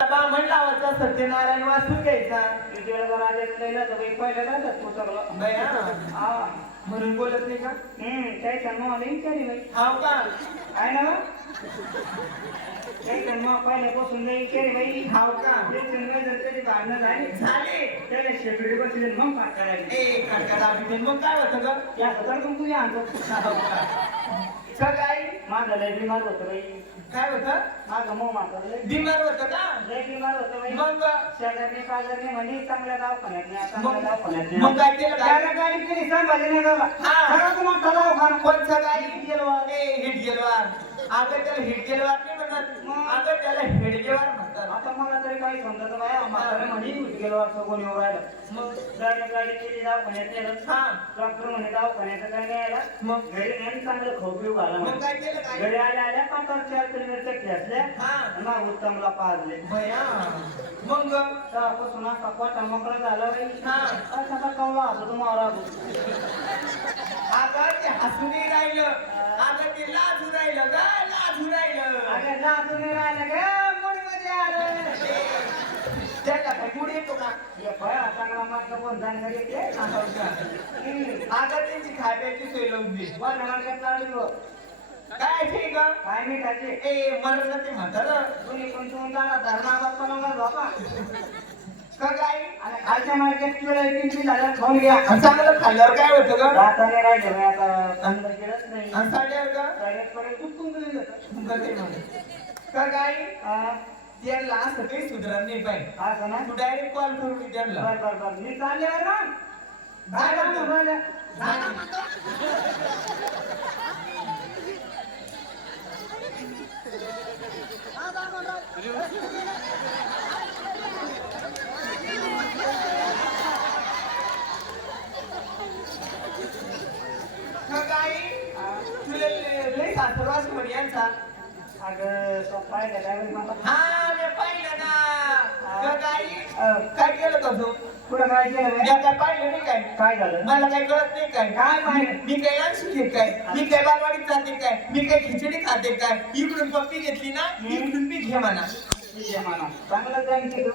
बामण लावायचा सत्यनारायण वाचून घ्यायचा. किती वेळा जर आले तर ना तर पहिलं हा. म्हणून बोलत नाही का? हम्म काही जन्म विचारी हाव का? आहे ना? काही जन्म पहिल्यापासून नाही विचारी बाई. हाव का? ते जन्म जर कधी भांडणं झाली झाले. त्याला शेपडी बसले मग पाठ करायची ए काढका दाबी मग काय होतं ग? या सतर पण तुझ्या आणतो हाव का? लय बिमार होतं बाई. काय होतं? माझं मग माझं लय. बिमार होतं का? लय बिमार होतं बाई. मग? शेजारने पाजारने म्हणे चांगल्या दवाखान्यात नाही चांगल्या मग? काय केलं काय त्याला गाडी केली संभाजीनगरला हा. सगळ्यात मोठा दवाखाना. कोणचं काय गेलवार. ए हिट गेलवार. अगं त्याला हिट गेलवार नाही म्हणत. अगं त्याला हेड गेलवार म्हणतात आता मला तरी काही समजत बाया म्हातारे म्हणे गेलो असं कोणी राहिलं मग गाडी गाडी केली दवाखान्यात नेलं. डॉक्टर म्हणे दवाखान्याचं काय नाही आला मग? घरी नाही चांगलं खोपीव घाला मग म्हणे. काय केलं काय घरी आल्या आल्या पाच चार किलोमीटर खेचल्या मग उत्तमला पाजले. मग? तेव्हापासून असा पोटा मोकळा झाला बाई. असा कवला असं तुम्हाला अगं ते हसून नाही राहिलं. अगं ते लाजू राहिलं ग लाजू राहिलं. अरे लाजून नाही राहिलं ग मुडीमध्ये आलं येतो का? चांगला मार्ग पण जाणकारी येते का? अगं त्यांची खायची सोय लावून दे. वन मार्गात चालू काय ठीक काय मिठाचे ए मला ते म्हातार तुम्ही पण तुम्ही जाणार धरणा बाप्पा झोपा का काय? आणि खालच्या मार्केट किंवा किंची झाल्या खाऊन घ्या. आणि चांगलं खाल्ल्यावर काय होतं ग? राहताने राहिले बाई आता अंदर गेलंच नाही. आणि साड्यावर का? जातं. बघे म्हणे. का काय? त्यांना असं काही सुधारणार नाही पाहिजे. असं ना तू डायरेक्ट कॉल करून मी त्यांना बर बर बर. मी चालले बरं ना काय काय म्हणतो? राहिल्या का काय तुला लय- सासरवास म्हणे यांचा. अगं तो पाहिलं काय बाई मला. हा. पाहिलं ना. का काय केलं का तू? काय केलं? मी? काय पाहिलं नाही काय. काय झालं? मला काय कळत नाही काय. काय पाहिलं? मी काय लक्ष घेत काय? मी काय बालवाडीत जाते काय? मी काय खिचडी खाते काय? इकडून पप्पी घेतली ना इकडून मी घे म्हणा. आहे म्हणा. चांगलं जाईन की तू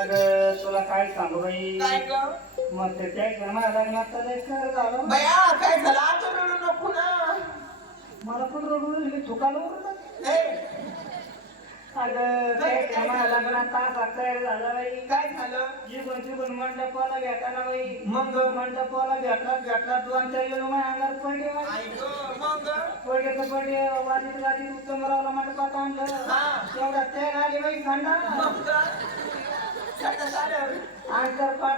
अगं तुला काय सांगू बाई? काय ग? मग ते त्या मला लग्नात तर लय खरं झालं. बया काय झालं? आता रडू नको ना. मला पण रडून मी चुकालो ए, त्या तास अखेर झालं बाई काय झालं? जिगून जिगून मंडपाला भेटायला बाई मग? मंडपाला भेटला भेटला दोन चार गेलो माझ्या अंगावर पडले मग? पडले तर पडले वाजीत वाजीत उत्तमरावला मंडपात आणलं. तेवढ्यात ते आली बाई खंडा मग सगळं झालं.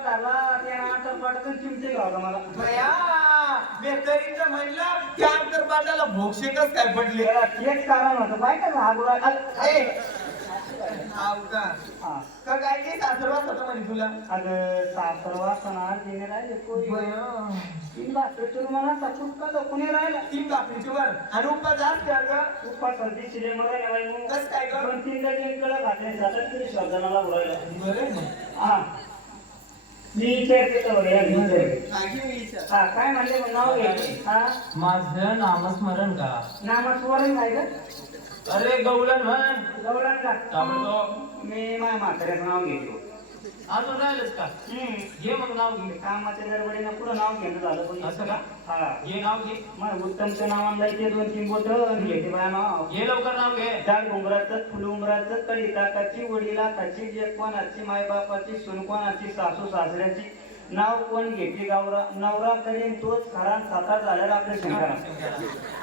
झाला त्यानं आंतरपाठातून चिमटे घावलं मला. तर म्हणलं त्या अंतरपाटाला भोगशेकच काय पडले? त्याला तेच कारण होतं. बाई का? घाबरा ए, हाव का हा. का काय ते सासरवास होतं म्हणे तुला? अगं सासर वासना तिने राहिले. तीन भाकरीचे मला सासूट का कोणी राहिला? तीन कापडीची वर. आणि उपा आहे ग? उपास संधी बाई मग कस काय ग? दोन तीन डझन कडं घातले जातात तरी शब्दाला उडायला बरं मग. हा. मी विचारते. हा काय म्हणले नाव घ्यायचे हा? माझं नामस्मरण का? नामस्मरण काय अरे गवलन म्हण. गवळण का? मी माझ्या म्हाताऱ्याचं नाव घेतो. अजून राहिलंच का. घे मग नाव घे. कामाच्या गडबडीनं पुढं नाव घेणं झालं पण असं का? हा. घे नाव घे. मग उत्तमचं नाव आणलं ते दोन तीन बोट. घेते माझ्या नाव. घे लवकर नाव घे. जाड उमराचं फुल उमराचं कडी टाकाची वडीला काची जे कोणाची मायबापाची सून कोणाची सासू सासऱ्याची. नाव कोण घेतली गावरा. नवरा करीन तोच खरा साता झालेला आपल्या शंकरा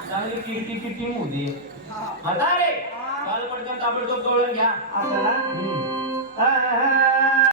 चांगली किरती किरती होऊ दे. म्हातारे! काल पडकन ताबडतोब गवळण घ्या. असं ना? हम्म. हा, हा, हा.